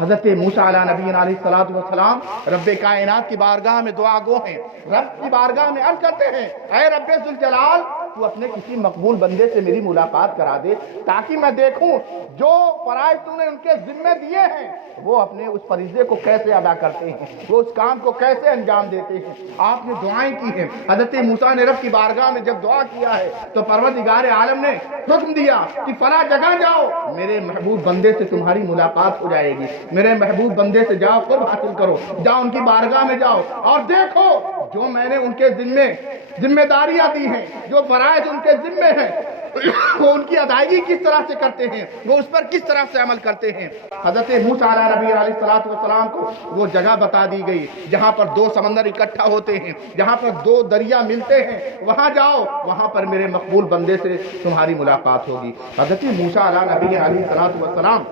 حضرت موسیٰ علیہ نبی علیہ الصلوۃ والسلام رب کائنات کی بارگاہ میں دعا گو ہیں، رب کی بارگاہ میں عرض کرتے ہیں اے رب ذوالجلال تو اپنے کسی مقبول بندے سے میری ملاقات کرا دے تاکہ میں دیکھوں جو فرائض تو نے ان کے ذمے دیے ہیں وہ اپنے اس فریضے کو کیسے ادا کرتے ہیں، وہ اس کام کو کیسے انجام دیتے ہیں۔ آپ نے دعائیں کی ہیں، حضرت موسیٰ نے رب کی بارگاہ میں جب دعا کیا ہے تو پروردگار عالم نے حکم دیا کہ فلاں جگہ جاؤ، میرے محبوب بندے سے تمہاری ملاقات ہو جائے گی، میرے محبوب بندے سے جاؤ، قرب حاصل کرو، جاؤ ان کی بارگاہ میں جاؤ اور دیکھو جو میں نے ان کے ذمہ داریاں دی ہیں، جو فرائض ان کے ذمے ہیں وہ ان کی ادائیگی کس طرح سے کرتے ہیں، وہ اس پر کس طرح سے عمل کرتے ہیں۔ حضرت موسیٰ علیہ نبی علیہ الصلوۃ والسلام کو وہ جگہ بتا دی گئی جہاں پر دو سمندر اکٹھا ہوتے ہیں، جہاں پر دو دریا ملتے ہیں، وہاں جاؤ، وہاں پر میرے مقبول بندے سے تمہاری ملاقات ہوگی۔ حضرت موسیٰ علیہ نبی علیہ الصلوۃ والسلام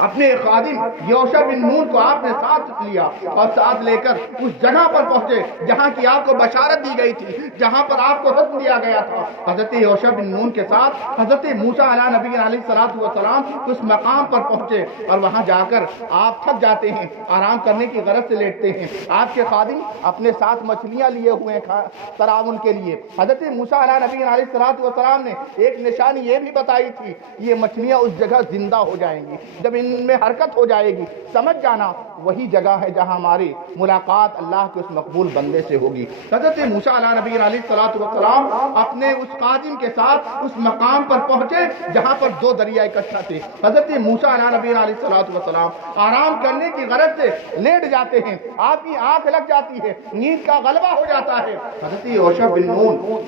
اپنے خادم یوشع بن نون کو آپ نے ساتھ لیا اور ساتھ لے کر اس جگہ پر پہنچے جہاں کی آپ کو بشارت دی گئی تھی، جہاں پر آپ کو حکم دیا گیا تھا۔ حضرت یوشع بن نون کے ساتھ حضرت موسیٰ علیہ نبی علیہ الصلوۃ والسلام اس مقام پر پہنچے اور وہاں جا کر آپ تھک جاتے ہیں، آرام کرنے کی غرض سے لیٹتے ہیں۔ آپ کے خادم اپنے ساتھ مچھلیاں لیے ہوئے ہیں تعاون کے لیے۔ حضرت موسیٰ علیہ نبی علیہ الصلوۃ والسلام نے ایک نشانی یہ بھی بتائی تھی، یہ مچھلیاں اس جگہ زندہ ہو جائیں گی، جب ان میں حرکت ہو جائے گی سمجھ جانا وہی جگہ ہے جہاں ہماری ملاقات اللہ کے اس مقبول بندے سے ہوگی۔ حضرت موسیٰ علیہ نبی علیہ الصلوۃ والسلام اپنے اس خادم کے ساتھ اس مقام پر پہنچے جہاں پر دو دریا اکٹھا تھے۔ حضرت موسیٰ علیہ نبی علیہ الصلوۃ والسلام آرام کرنے کی غرض سے لیٹ جاتے ہیں، آپ کی آنکھ لگ جاتی ہے، نیند کا غلبہ ہو جاتا ہے۔ حضرت یوشع بن نون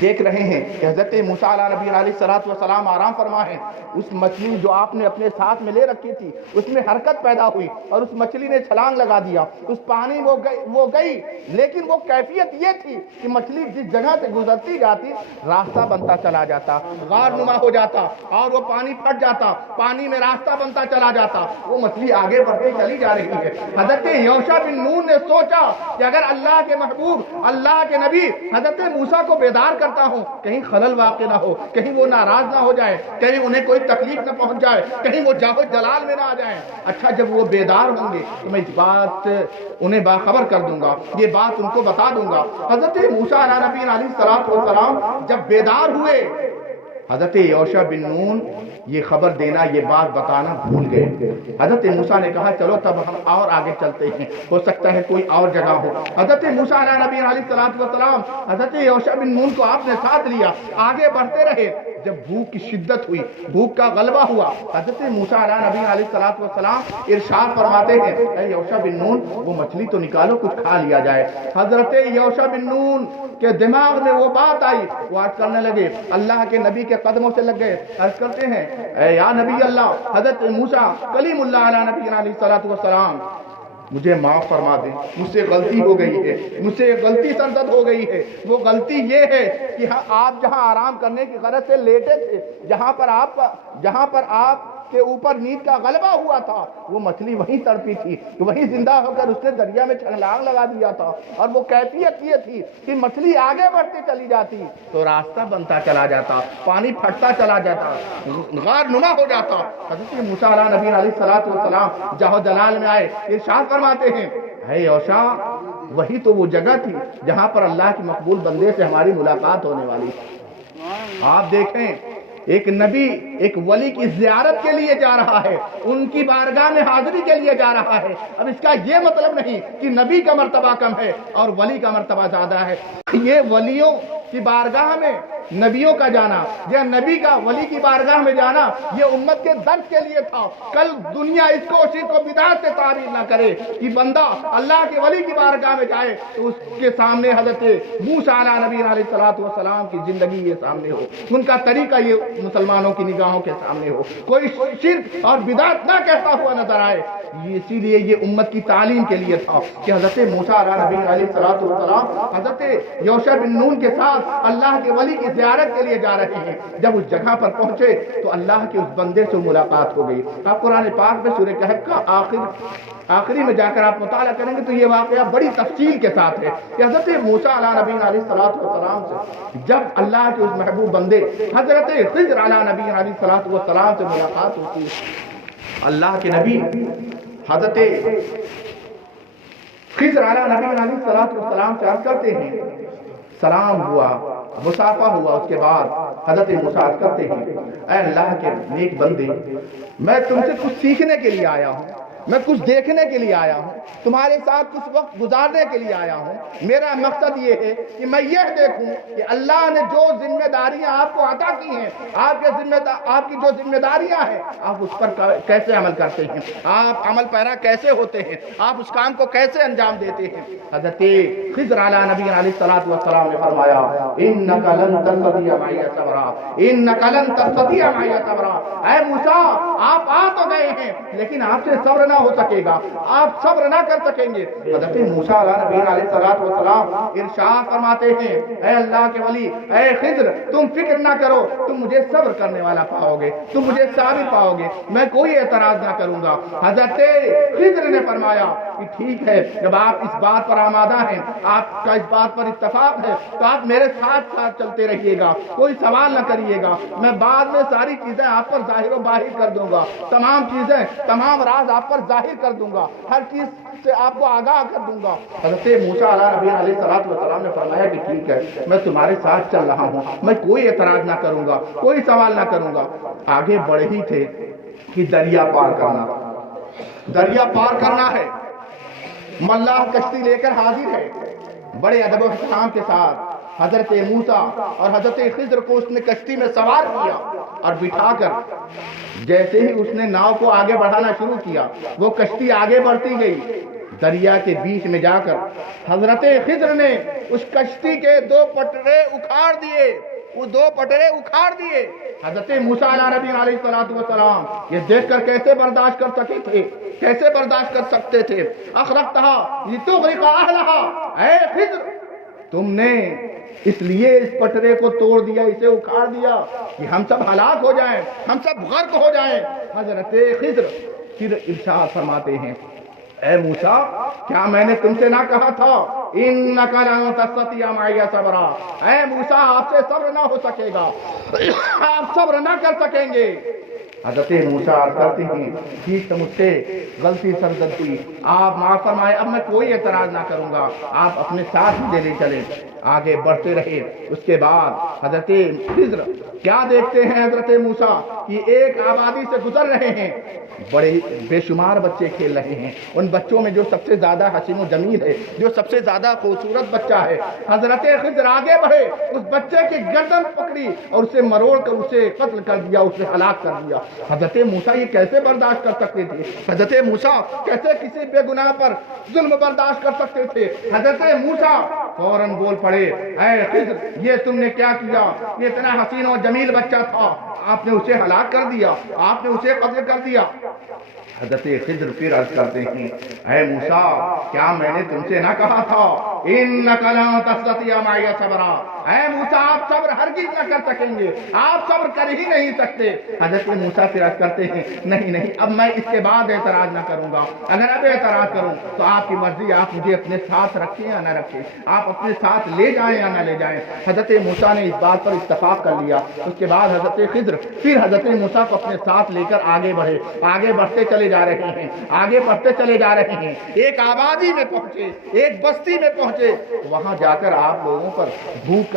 دیکھ رہے ہیں کہ حضرت موسیٰ علیہ نبی علیہ الصلوۃ والسلام آرام فرما ہے، اس مچھلی جو آپ نے اپنے ساتھ میں لے رکھی تھی اس میں حرکت پیدا ہوئی اور اس مچھلی نے چھلانگ لگا دیا، اس پانی وہ گئی، لیکن وہ کیفیت یہ تھی کہ مچھلی جس جگہ سے گزرتی جاتی راستہ بنتا چلا جاتا، غار نما ہو جاتا اور وہ پانی پھٹ جاتا، پانی میں راستہ بنتا چلا جاتا، وہ مچھلی آگے بڑھتے چلی جا رہی ہے۔ حضرت یوشع بن نون نے سوچا کہ اگر اللہ کے محبوب اللہ کے نبی حضرت موسیٰ کو بیدار کرتا ہوں کہیں خلل واقع نہ ہو، کہیں وہ ناراض نہ ہو جائے، کہیں انہیں کوئی تکلیف نہ پہنچ جائے، کہیں وہ جاہ و جلال میں نہ آ جائیں۔ اچھا جب وہ بیدار ہوں گے تو میں اس بات سے انہیں باخبر کر دوں گا، یہ بات ان کو بتا دوں گا۔ حضرت موسیٰ علیہ نبی علیہ الصلوۃ والسلام جب بیدار ہوئے حضرت یوشع بن نون یہ خبر دینا، یہ بات بتانا بھول گئے۔ حضرت موسیٰ نے کہا چلو تب ہم اور آگے چلتے ہیں، ہو سکتا ہے کوئی اور جگہ ہو۔ حضرت موسیٰ علیہ نبی علیہ الصلوۃ والسلام حضرت یوشع بن نون کو آپ نے ساتھ لیا، آگے بڑھتے رہے۔ جب بھوک کی شدت ہوئی، بھوک کا غلبہ ہوا، حضرت موسیٰ علیہ نبی علیہ الصلوۃ والسلام ارشاد فرماتے ہیں اے یوشع بن نون وہ مچھلی تو نکالو کچھ کھا لیا جائے۔ حضرت یوشع بن نون کے دماغ میں وہ بات آئی، وہ عرض کرنے لگے، اللہ کے نبی کے قدموں سے لگ گئے، عرض کرتے ہیں اے یا نبی اللہ، حضرت موسیٰ کلیم اللہ علیہ نبی علیہ الصلوۃ والسلام مجھے معاف فرما دیں، مجھ سے غلطی ہو گئی ہے، مجھ سے غلطی سرزد ہو گئی ہے۔ وہ غلطی یہ ہے کہ آپ جہاں آرام کرنے کی غرض سے لیٹے تھے، جہاں پر آپ کے اوپر نیند کا غلبہ ہوا تھا وہ مچھلی وہیں تڑپی تھی، وہیں زندہ ہو کر اس نے دریا میں چھلانگ لگا دیا تھا، اور وہ کیفیت یہ تھی کہ مچھلی آگے بڑھتی چلی جاتی تو راستہ بنتا چلا جاتا، پانی پھٹتا چلا جاتا، غار نما ہو جاتا۔ حضرت موسیٰ علیہ نبی علیہ الصلوۃ والسلام جاہ جلال میں آئے، ارشاد فرماتے ہیں اے یوشع وہی تو وہ جگہ تھی جہاں پر اللہ کے مقبول بندے سے ہماری ملاقات ہونے والی۔ آپ دیکھیں ایک نبی ایک ولی کی زیارت کے لیے جا رہا ہے، ان کی بارگاہ میں حاضری کے لیے جا رہا ہے۔ اب اس کا یہ مطلب نہیں کہ نبی کا مرتبہ کم ہے اور ولی کا مرتبہ زیادہ ہے، یہ ولیوں کی بارگاہ میں نبیوں کا جانا یا نبی کا ولی کی بارگاہ میں جانا یہ امت کے درد کے لیے تھا۔ کل دنیا اس کو شرک و بدعت سے تعبیر نہ کرے کہ بندہ اللہ کے ولی کی بارگاہ میں جائے تو اس کے سامنے حضرت موسیٰ علیہ نبی علیہ الصلوۃ والسلام کی زندگی یہ سامنے ہو، ان کا طریقہ یہ مسلمانوں کی نگاہوں کے سامنے ہو، کوئی شرک اور بدعت نہ کہتا ہوا نظر آئے۔ اسی لیے یہ امت کی تعلیم کے لیے تھا کہ حضرت موسیٰ علیہ نبی علیہ الصلوۃ والسلام حضرت یوشع بن نون کے ساتھ اللہ کے ولی کی زیارت کے لیے جا رہے ہیں۔ جب اس جگہ پر پہنچے تو اللہ کے اس بندے سے ملاقات ہو گئی۔ آپ قرآن پاک میں سورہ کہف کا آخری میں جا کر آپ مطالعہ کریں گے تو یہ واقعہ بڑی تفصیل کے ساتھ ہے کہ حضرت موسیٰ علیہ نبی علیہ الصلوۃ والسلام سے جب اللہ کے اس محبوب بندے حضرت خضر علیہ نبی علیہ الصلوۃ والسلام سے ملاقات ہوتی ہے اللہ کے نبی حضرت خضر علیہ نبی علیہ السلام سے عرض کرتے ہیں، سلام ہوا، مصافحہ ہوا، اس کے بعد حضرت موسیٰ عرض کرتے ہیں، اے اللہ کے نیک بندے، میں تم سے کچھ سیکھنے کے لیے آیا ہوں، میں کچھ دیکھنے کے لیے آیا ہوں، تمہارے ساتھ کچھ وقت گزارنے کے لیے آیا ہوں۔ میرا مقصد یہ ہے کہ میں یہ دیکھوں کہ اللہ نے جو ذمہ داریاں آپ کو عطا کی ہیں، آپ کی جو ذمہ داریاں ہیں، آپ اس پر کیسے عمل کرتے ہیں، آپ عمل پیرا کیسے ہوتے ہیں، آپ اس کام کو کیسے انجام دیتے ہیں۔ حضرت خضر علیہ نبی علیہ السلام نے فرمایا، انک لن تستطیع معی صبرا، انک لن تستطیع معی صبرا، اے موسیٰ آپ آ تو گئے ہیں لیکن آپ سے صبر نہ ہو سکے گا، آپ صبر نہ کر سکیں گے۔ حضرت موسیٰ علیہ نبی علیہ السلام ارشاد فرماتے ہیں، اے اللہ کے ولی، اے خضر تم فکر نہ کرو، تم مجھے صبر کرنے والا پاؤ گے، تم مجھے صابر پاؤ گے، میں کوئی اعتراض نہ کروں گا۔ حضرت خضر نے فرمایا کہ ٹھیک ہے، جب آپ اس بات پر آمادہ ہیں، آپ کا اس بات پر اتفاق ہے تو آپ میرے ساتھ ساتھ چلتے رہیے گا، کوئی سوال نہ کریے گا، میں بعد میں ساری چیزیں آپ پر ظاہر و باہر کر دوں گا، تمام چیزیں، تمام راز آپ پر ظاہر کر دوں گا، ہر چیز سے آپ کو آگاہ کر دوں گا۔ حضرت موسیٰ علیہ السلام نے فرمایا کہ ٹھیک ہے، میں تمہارے ساتھ چل رہا ہوں، میں کوئی اعتراض نہ کروں گا، کوئی سوال نہ کروں گا۔ آگے بڑھ ہی تھے کہ دریا پار کرنا ہے، ملاح کشتی لے کر حاضر ہے، بڑے ادب و احترام کے ساتھ حضرت موسیٰ اور حضرت خضر کو اس نے کشتی میں سوار کیا اور بٹھا کر جیسے ہی اس نے ناؤ کو آگے بڑھانا شروع کیا، وہ کشتی آگے بڑھتی گئی، دریا کے بیچ میں جا کر حضرت خضر نے اس کشتی کے دو پٹرے اکھاڑ دیے، وہ دو پٹرے اکھاڑ دیے۔ حضرت موسیٰ علیہ السلام یہ دیکھ کر کیسے برداشت کر سکے تھے، کیسے برداشت کر سکتے تھے؟ اخرقتھا لتغرق اہلھا، اے خضر تم نے اس لیے اس پٹرے کو توڑ دیا، اسے اکھاڑ دیا کہ ہم سب ہلاک ہو جائیں، ہم سب غرق ہو جائیں۔ حضرت خضر پھر ارشاد فرماتے ہیں، اے موسیٰ کیا میں نے تم سے نہ کہا تھا انک لن تستطیع معی صبرا، اے موسیٰ آپ سے صبر نہ ہو سکے گا، آپ صبر نہ کر سکیں گے۔ حضرت موسیٰ کرتے ہیں ٹھیک مجھ سے غلطی سرزد ہوئی، آپ معاف فرمائے، اب میں کوئی اعتراض نہ کروں گا، آپ اپنے ساتھ ہی لے چلیں۔ آگے بڑھتے رہے۔ اس کے بعد حضرت خضر کیا دیکھتے ہیں حضرت موسیٰ کہ ایک آبادی سے گزر رہے ہیں، بڑے بے شمار بچے کھیل رہے ہیں، ان بچوں میں جو سب سے زیادہ حسین و جمیل ہے، جو سب سے زیادہ خوبصورت بچہ ہے، حضرت خضر آگے بڑھے، اس بچے کی گردن پکڑی اور اسے مروڑ کر اسے قتل کر دیا، اسے ہلاک کر دیا۔ حضرت موسیٰ یہ کیسے برداشت کر سکتے تھے؟ حضرت موسیٰ کیسے کسی بے گناہ پر ظلم برداشت کر سکتے تھے؟ حضرت موسیٰ فوراً بول پڑے، اے خضر یہ تم نے کیا کیا؟ یہ اتنا حسین و جمیل بچہ تھا، آپ نے اسے ہلاک کر دیا، آپ نے اسے قتل کر دیا۔ حضرت خضر پھر عرض کرتے ہیں، اے موسیٰ کیا میں نے تم سے نہ کہا تھا انک لن تستطیع معی صبرا، اے موسیٰ آپ صبر ہرگز نہ کر سکیں گے، آپ صبر کر ہی نہیں سکتے۔ حضرت موسیٰ پھر عرض کرتے ہیں، نہیں اب میں اس کے بعد اعتراض نہ کروں گا، اگر اب اعتراض کروں تو آپ کی مرضی، آپ مجھے اپنے ساتھ رکھیں یا نہ رکھیں، آپ اپنے ساتھ لے جائیں یا نہ لے جائیں۔ حضرت موسیٰ نے اس بات پر اتفاق کر لیا۔ اس کے بعد حضرت خضر پھر حضرت موسیٰ کو اپنے ساتھ لے کر آگے بڑھے، آگے بڑھتے چلے جا رہے ہیں، آگے بڑھتے چلے جا رہے ہیں، ایک آبادی میں پہنچے، ایک بستی میں پہنچے، وہاں جا کر آپ لوگوں پر بھوک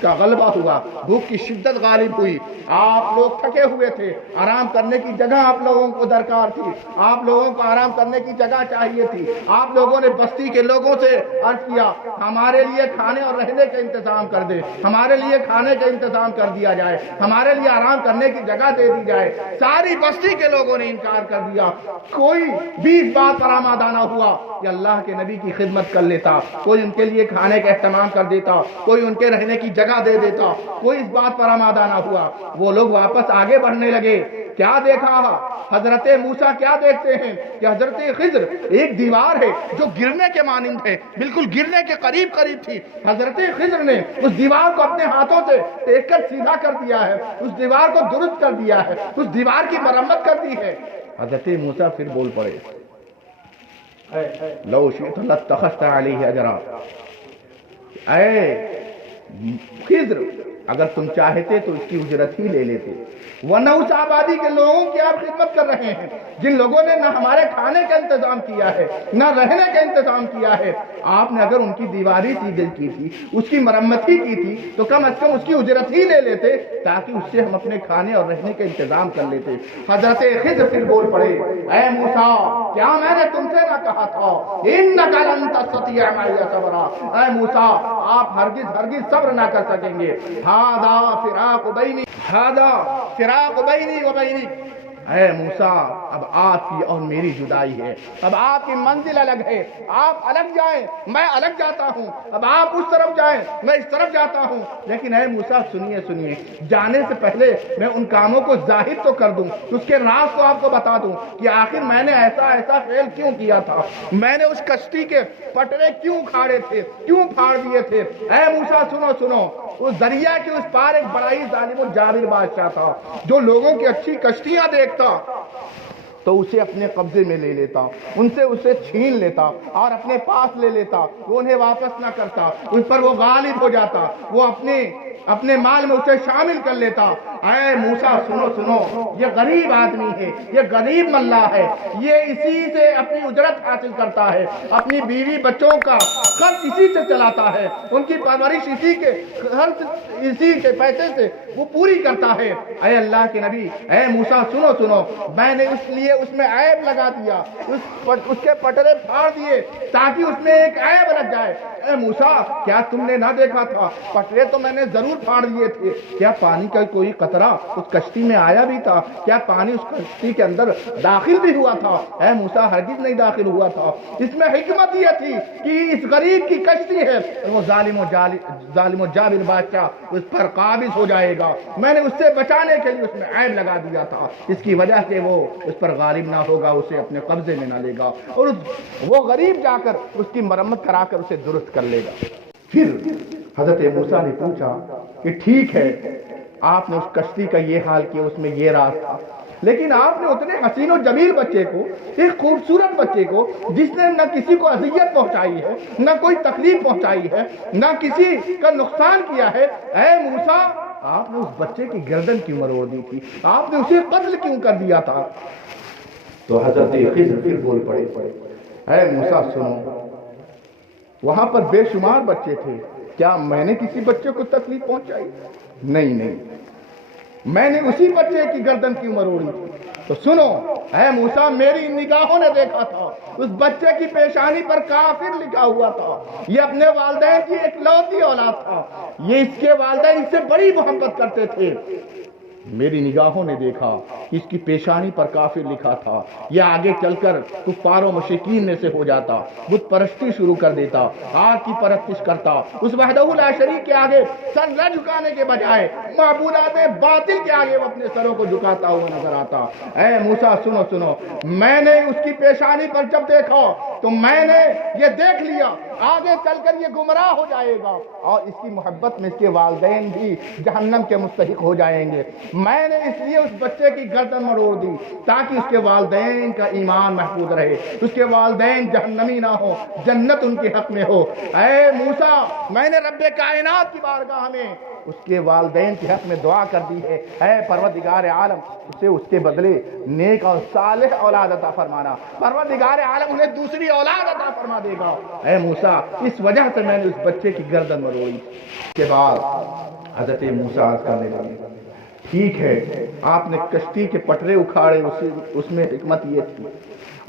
کا غلبہ ہوا، بھوک کی شدت غالب ہوئی، آپ لوگ تھکے ہوئے تھے، آرام کرنے کی جگہ آپ لوگوں کو درکار تھی، آپ لوگوں کو آرام کرنے کی جگہ چاہیے تھی۔ آپ لوگوں نے بستی کے لوگوں سے عرض کیا ہمارے لیے کھانے اور رہنے کا انتظام کر دے، ہمارے لیے کھانے کا انتظام کر دیا جائے، ہمارے لیے آرام کرنے کی جگہ دے دی جائے۔ ساری بستی کے لوگوں نے انکار کر دیا، کوئی بھی اس بات پر آمادہ نہ ہوا کہ اللہ کے نبی کی خدمت کر لیتا، کوئی ان کے لیے کھانے کا اہتمام کر دیتا، کوئی ان کے رہنے کی جگہ دے دیتا، کوئی اس بات پر آمادہ نہ ہوا۔ وہ لوگ واپس آگے بڑھنے لگے۔ کیا دیکھا حضرت موسیٰ؟ کیا دیکھتے ہیں کہ حضرت خضر ایک دیوار ہے جو گرنے کے مانند ہے، بالکل گرنے کے قریب تھی۔ حضرت خضر نے اس دیوار کو اپنے ہاتھوں سے ٹیک کر سیدھا کر دیا ہے، اس دیوار کو درست کر دیا ہے، اس دیوار کی مرمت کر دی ہے۔ حضرت موسیٰ پھر بول پڑے، لو شئت لاتخذت علیہ اجرا، اے خضر اگر تم چاہتے تو اس کی اجرت ہی لے لیتے، ورنہ اس آبادی کے لوگوں کی آپ خدمت کر رہے ہیں جن لوگوں نے نہ ہمارے کھانے کا انتظام کیا ہے نہ رہنے کا انتظام کیا ہے. آپ نے اگر ان کی دیواری سیدھی کی تھی، اس کی مرمت ہی کی تھی، تو کم از کم اس کی اجرت ہی لے لیتے تاکہ اس سے ہم اپنے کھانے اور رہنے کا انتظام کر لیتے. حضرت خضر پھر بول پڑے، اے موسیٰ، کیا میں نے تم سے نہ کہا تھا انک لن تستطیع معی صبرا؟ اے موسیٰ، آپ ہرگز صبر نہ کر سکیں گے. ھذا فراق بینی و بینک. اے موسیٰ، اب آپ کی اور میری جدائی ہے، اب آپ کی منزل الگ ہے. آپ الگ جائیں، میں الگ جاتا ہوں. اب آپ اس طرف جائیں، میں اس طرف جاتا ہوں. لیکن اے موسیٰ سنیے، جانے سے پہلے میں ان کاموں کو ظاہر تو کر دوں، اس کے راز کو آپ کو بتا دوں کہ آخر میں نے ایسا فعل کیوں کیا تھا، میں نے اس کشتی کے پٹرے کیوں کھاڑے تھے، کیوں پھاڑ دیے تھے. اے موسیٰ سنو، اس دریا کے اس پار ایک بڑا ہی ظالم الجابر بادشاہ تھا جو لوگوں کی اچھی کشتیاں دیکھتا تو اسے اپنے قبضے میں لے لیتا، ان سے اسے چھین لیتا اور اپنے پاس لے لیتا. وہ انہیں واپس نہ کرتا، اس پر وہ غالب ہو جاتا، وہ اپنے مال میں اسے شامل کر لیتا. اے موسیٰ سنو، یہ غریب آدمی ہے، یہ غریب ملہ ہے، یہ اسی سے اپنی اجرت حاصل کرتا ہے، اپنی بیوی بچوں کا خرچ اسی سے چلاتا ہے، ان کی پرورش اسی کے پیسے سے وہ پوری کرتا ہے. اے اللہ کے نبی، اے موسیٰ سنو، میں نے اس لیے اس میں عیب لگا دیا، اس کے پٹرے پھاڑ دیے تاکہ اس میں ایک عیب لگ جائے. اے موسیٰ، کیا تم نے نہ دیکھا تھا؟ پٹرے تو میں نے ضرور پھاڑ دیے تھے. کیا پانی کا کوئی قطرہ اس کشتی میں آیا بھی تھا؟ کیا پانی اس کشتی کے اندر داخل بھی ہوا تھا؟ اے موسیٰ، ہرگز نہیں داخل ہوا تھا. اس میں حکمت یہ تھی کہ اس غریب کی کشتی ہے، وہ ظالم و جابر بادشاہ اس پر قابض ہو جائے گا. میں نے اس سے بچانے کے لیے اس میں عیب لگا دیا تھا، اس کی وجہ سے وہ اس پر غالب نہ ہوگا، اسے اپنے قبضے میں نہ لے گا اور وہ غریب جا کر اس کی مرمت کرا کر اسے درست کر لے گا. پھر حضرت موسیٰ نے پوچھا کہ ٹھیک ہے، آپ نے اس کشتی کا یہ حال کیا، اس میں یہ راز تھا، لیکن آپ نے اتنے حسین و جمیل بچے کو، ایک خوبصورت بچے کو جس نے نہ کسی کو اذیت پہنچائی ہے، نہ کوئی تکلیف پہنچائی ہے، نہ کسی کا نقصان کیا ہے، اے موسیٰ، آپ نے اس بچے کی گردن کیوں مروڑ دی تھی؟ آپ نے اسے قتل کیوں کر دیا تھا؟ تو حضرت خضر پھر بول پڑے، اے موسیٰ سنو، وہاں پر بے شمار بچے تھے، کیا میں نے کسی بچے کو تکلیف پہنچائی؟ نہیں، میں نے اسی بچے کی گردن کیوں مروڑی تھی؟ تو سنو، اے موسیٰ، میری نگاہوں نے دیکھا تھا، اس بچے کی پیشانی پر کافر لکھا ہوا تھا. یہ اپنے والدین کی ایک لوتی اولاد تھا، یہ اس کے والدین اس سے بڑی محبت کرتے تھے. میری نگاہوں نے دیکھا کہ اس کی پیشانی پر کافر لکھا تھا. یہ آگے چل کر کفار و مشرکین میں سے ہو جاتا، بت پرستی شروع کر دیتا، آگ کی پرستش کرتا، اس وحدہ لا شریک کے آگے سر نہ جھکانے کے بجائے معبودات باطل کے آگے وہ اپنے سروں کو جھکاتا ہوا نظر آتا. اے موسیٰ سنو، میں نے اس کی پیشانی پر جب دیکھا تو میں نے یہ دیکھ لیا آگے چل کر یہ گمراہ ہو جائے گا اور اس کی محبت میں اس کے والدین بھی جہنم کے مستحق ہو جائیں گے. میں نے اس لیے اس بچے کی گردن مروڑ دی تاکہ اس کے والدین کا ایمان محفوظ رہے، اس کے والدین جہنمی نہ ہو، جنت ان کے حق میں ہو. اے موسیٰ، میں نے رب کائنات کی بارگاہ میں اس کے والدین کے حق میں دعا کر دی ہے، اے پروردگار عالم، اسے اس کے بدلے نیک اور صالح اولاد عطا فرمانا. پروردگار عالم انہیں دوسری اولاد عطا فرما دے گا. اے موسیٰ، اس وجہ سے میں نے اس بچے کی گردن مروڑی. اس کے بعد حضرت موسیٰ کرنے لگے، ٹھیک ہے، آپ نے کشتی کے پٹرے اکھاڑے، اس میں حکمت یہ تھی.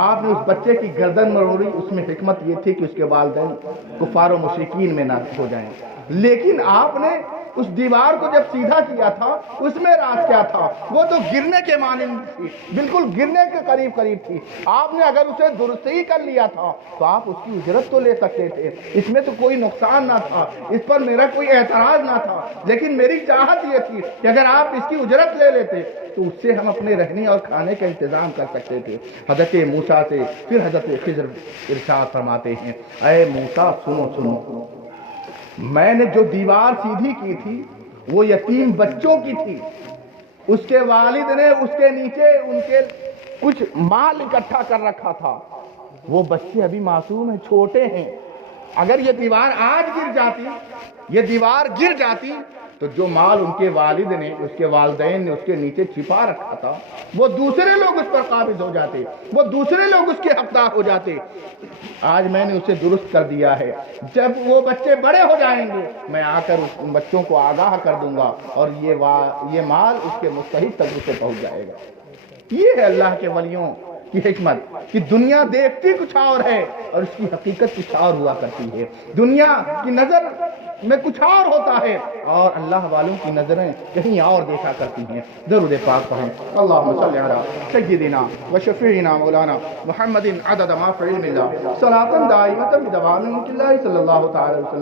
آپ نے اس بچے کی گردن مروڑی، اس میں حکمت یہ تھی کہ اس کے والدین کفار و مشرکین میں نہ ہو جائیں. لیکن آپ نے اس دیوار کو جب سیدھا کیا تھا اس میں راز کیا تھا؟ وہ تو گرنے کے مانند تھی، بالکل گرنے کے قریب تھی. آپ نے اگر اسے درستی کر لیا تھا تو آپ اس کی اجرت تو لے سکتے تھے، اس میں تو کوئی نقصان نہ تھا، اس پر میرا کوئی اعتراض نہ تھا. لیکن میری چاہت یہ تھی کہ اگر آپ اس کی اجرت لے لیتے تو اس سے ہم اپنے رہنے اور کھانے کا انتظام کر سکتے تھے. حضرت موسیٰ سے پھر حضرت خضر ارشاد فرماتے ہیں، اے موسیٰ سنو، میں نے جو دیوار سیدھی کی تھی وہ یتیم بچوں کی تھی. اس کے والد نے اس کے نیچے ان کے کچھ مال اکٹھا کر رکھا تھا. وہ بچے ابھی معصوم ہیں، چھوٹے ہیں. اگر یہ دیوار آج گر جاتی تو جو مال ان کے والد نے، اس کے والدین نے اس کے نیچے چھپا رکھا تھا، وہ دوسرے لوگ اس پر قابض ہو جاتے، وہ دوسرے لوگ اس کے حقدار ہو جاتے۔ آج میں نے اسے درست کر دیا ہے، جب وہ بچے بڑے ہو جائیں گے میں آ کر ان بچوں کو آگاہ کر دوں گا اور یہ مال اس کے مستحق تک اسے پہنچ جائے گا۔ یہ ہے اللہ کے ولیوں کی حکمت کہ دنیا دیکھتی کچھ اور ہے اور اس کی حقیقت کچھ اور ہوا کرتی ہے۔ دنیا کی نظر میں کچھ اور ہوتا ہے اور اللہ والوں کی نظریں کہیں اور دیکھا کرتی ہیں۔ درود پاک پڑھیں۔ اللہم صلی علی سیدنا و شفیعنا مولانا محمد عدد ما فی علم اللہ صلاۃ دائمۃ بدوام ملک اللہ صلی اللہ تعالی وسلم۔